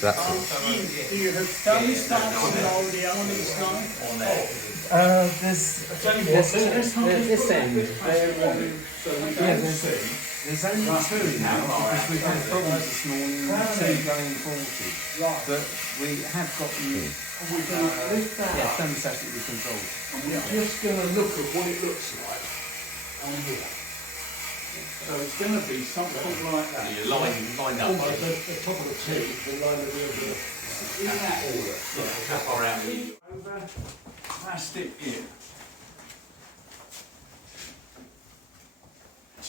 That's all. Do you have stone stamps already on these stones? There's this end. There's only two now because we've had problems this morning, two going 40. Right. But we have got them. Thermostatically controlled. I'm just going to look at what it looks like on here. So it's going to be something like that. You're lined up. Almost the top of the T, the line of the other. In that order. Yeah, how far out? Over plastic here.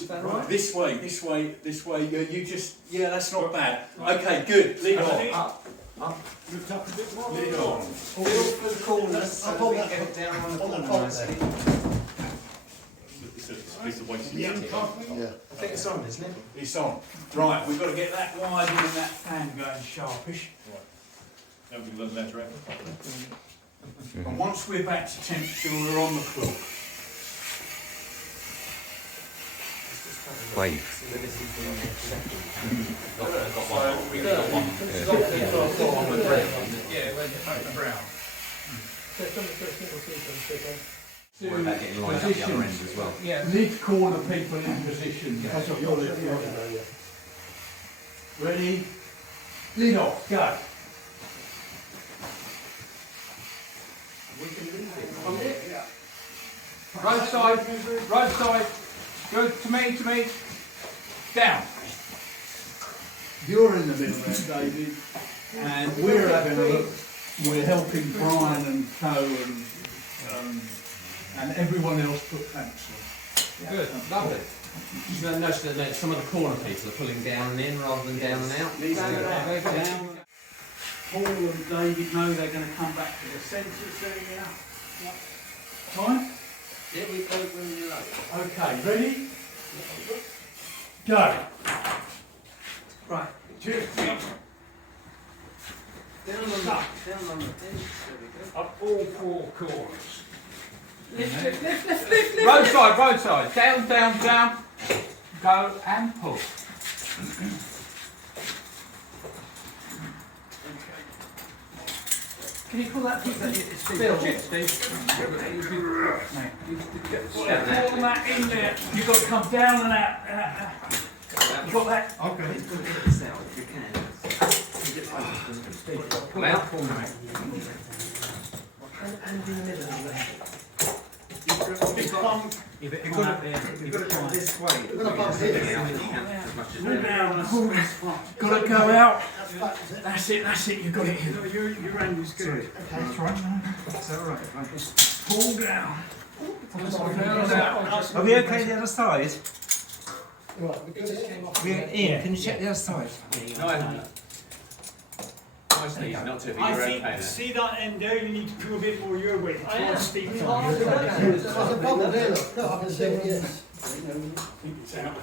Right, this way. You just, yeah, that's not bad. Okay, good. Lead on. Up. Lift up a bit more. Lead Feel on. for the corners so that we get it down on the corner nicely. It's a piece of waste. Yeah. I think it's on, isn't it? It's on. Right, we've got to get that wide and that fan going sharpish. That'll be a little better. And once we're back to temperature, we're on the floor. Wave. What about getting lined up the other end as well? Yeah. Lid corner people in position. That's what you're looking at. Ready? Lid off, go. Right side. Go to me. Down. You're in the middle there, David. And we're having a look. We're helping Brian and Co and everyone else put pants on. Good, lovely. You notice that some of the corner people are pulling down and in rather than down and out. Down. Paul and David know they're going to come back to the centre, so yeah. Time? Yeah, we go when you're like. Okay, ready? Go. Right. 2 feet. Down on the edge. There we go. Up all 4 corners. Lift. Road side. Down. Go and pull. Can you pull that piece of Steve? Pull that in there. You've got to come down and out. You got that? Okay. Get this out if you can. Come out. And in the middle of the Big bump. You've got to go this way. Got to go out. That's it. You've got it in. Your end is good. Okay, that's right. That's all right. Pull down. Are we okay the other side? We're in. Can you check the other side? Nicely, not too I think, see that end there, you need to do a bit more your way. Towards Steve. There's a bubble there, look. I can see it, yes. It's out.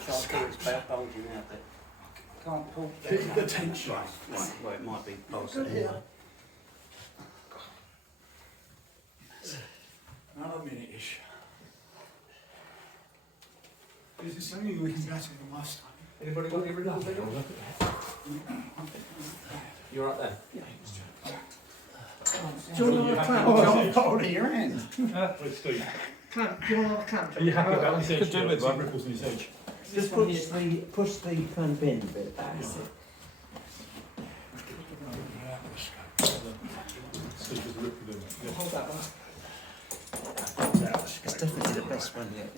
Can't pull. Keep the tension. Well, it might be pulsing here. Another minute-ish. It's only looking better than last time. Anybody got any enough? You're right there. Do you want another clamp? Holding your hand. Clamp, do you want another clamp? Are you happy about this edge? Could do with one. Ripples in his edge. Just push the clamp in a bit. That's it. Hold that one. It's definitely the best one yet.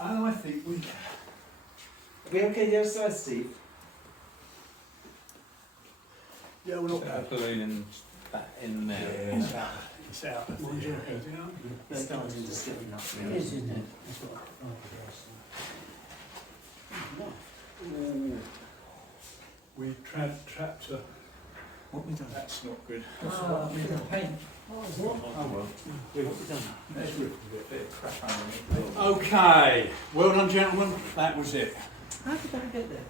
And I think we can. Are we okay the other side, Steve? Yeah, we're not bad. Balloon in there. It's out. It's out. It's starting to stiffen up. It is, isn't it? We trapped a. What have we done? That's not good. Paint. Oh well. Let's rip a bit. Crash underneath. Okay. Well done, gentlemen. That was it. How did that get there?